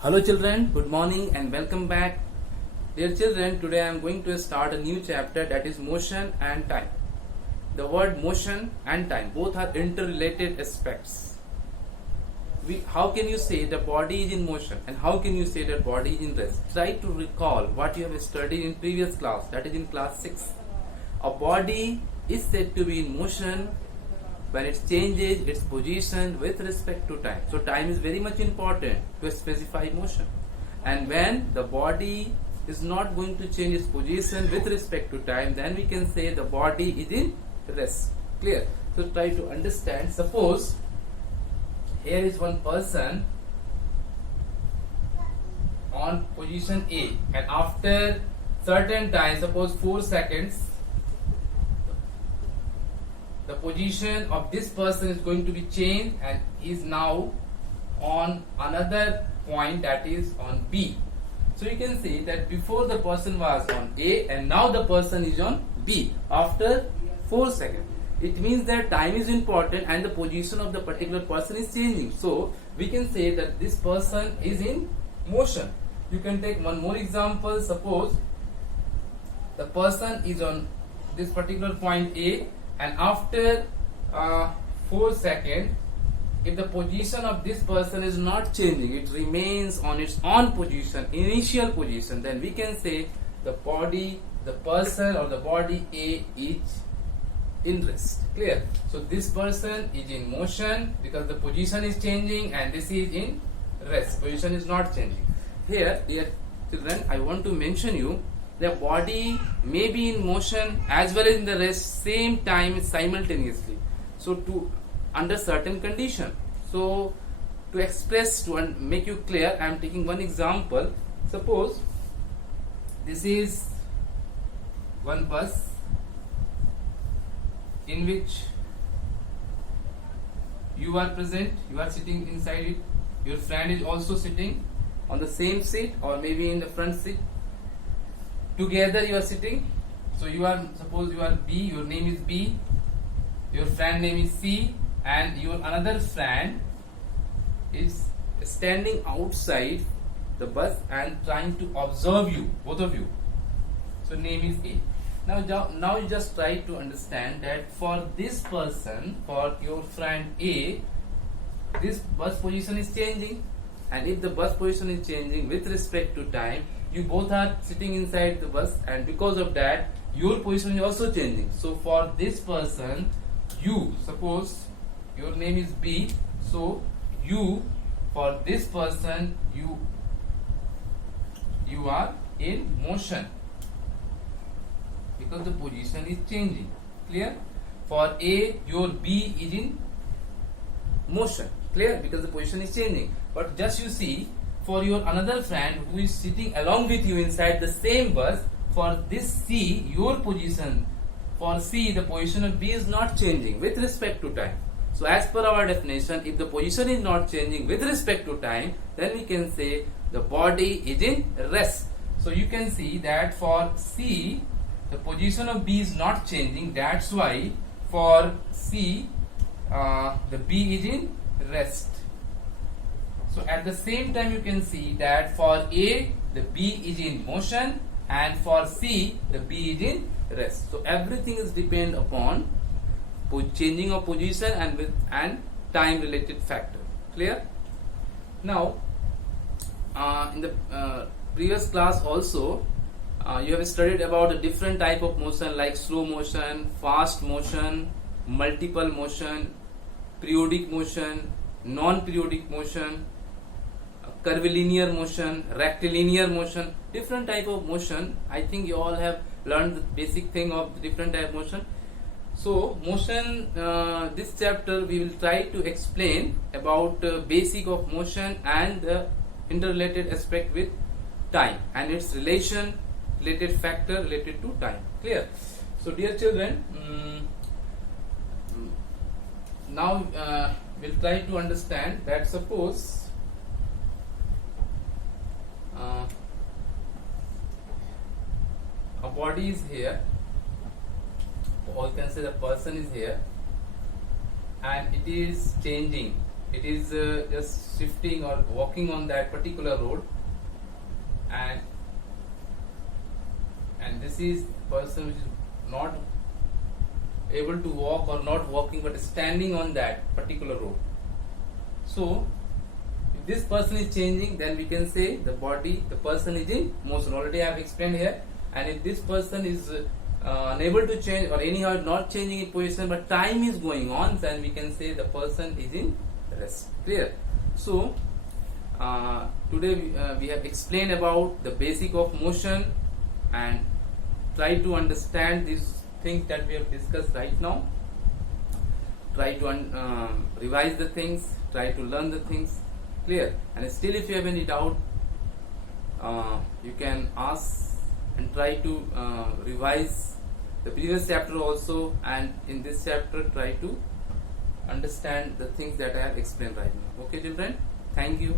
Hello children, good morning and welcome back. Dear children, today I am going to start a new chapter, that is motion and time. The word motion and time both are interrelated aspects. How can you say the body is in motion and how can you say that body is in rest? Try to recall what you have studied in previous class, that is in class 6. A body is said to be in motion when it changes its position with respect to time. So time is very much important to specify motion. And when the body is not going to change its position with respect to time, then we can say the body is in rest. Clear? So try to understand. Suppose here is one person on position A, and after certain time, suppose 4 seconds, the position of this person is going to be changed and is now on another point, that is on B. So you can see that before the person was on A and now the person is on B after 4 seconds. It means that time is important and the position of the particular person is changing. So we can say that this person is in motion. You can take one more example. Suppose the person is on this particular point A, and after 4 seconds, if the position of this person is not changing, it remains on its own position, initial position, then we can say the body, the person or the body A is in rest. Clear? So this person is in motion because the position is changing, and this is in rest. Position is not changing. Here, dear children, I want to mention you, the body may be in motion as well as in the rest same time simultaneously. So to under certain condition. So to express, to make you clear, I am taking one example. Suppose this is one bus in which you are present, you are sitting inside it, your friend is also sitting on the same seat or maybe in the front seat. Together you are sitting. So you are, suppose you are B, your name is B, your friend name is C, and your another friend is standing outside the bus and trying to observe you, both of you. So name is A. Now you just try to understand that for this person, for your friend A, this bus position is changing, and if the bus position is changing with respect to time, you both are sitting inside the bus, and because of that your position is also changing. So for this person, you, suppose your name is B, so you, for this person, you are in motion because the position is changing. Clear? For A, your B is in motion. Clear? Because the position is changing. But just you see, for your another friend who is sitting along with you inside the same bus, for this C, your position, for C, the position of B is not changing with respect to time. So as per our definition, if the position is not changing with respect to time, then we can say the body is in rest. So you can see that for C, the position of B is not changing. That's why for C, the B is in rest. So at the same time you can see that for A, the B is in motion, and for C, the B is in rest. So everything is depend upon changing of position and time related factor. Clear? Now in the previous class also you have studied about the different type of motion like slow motion, fast motion, multiple motion, periodic motion, non-periodic motion, curvilinear motion, rectilinear motion, different type of motion. I think you all have learned the basic thing of the different type of motion. So motion, this chapter we will try to explain about basic of motion and the interrelated aspect with time and its related factor related to time. Clear? So dear children, now we'll try to understand that suppose a body is here, or you can say the person is here, and it is changing it is just shifting or walking on that particular road, and this is person which is not able to walk or not walking but standing on that particular road. So if this person is changing, then we can say the person is in motion. Already I have explained here. And if this person is unable to change or anyhow not changing in position but time is going on, then we can say the person is in rest. Clear? So today we have explained about the basic of motion and try to understand these things that we have discussed right now. Try to revise the things, try to learn the things. Clear? And still if you have any doubt, you can ask and try to revise the previous chapter also, and in this chapter try to understand the things that I have explained right now. Okay children, thank you.